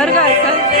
निसर्ग आहे तर